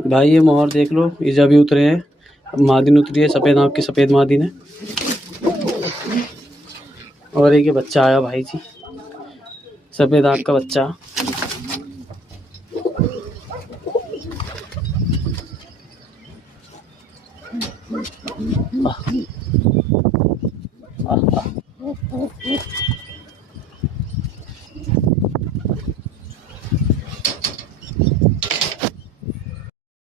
भाई ये मोहर देख लो, ये जब भी उतरे हैं। मादिन उतरी है, सफ़ेद आँख की सफ़ेद मादिन है। और एक ये बच्चा आया भाई जी, सफ़ेद आँख का बच्चा। आह, आह, आह।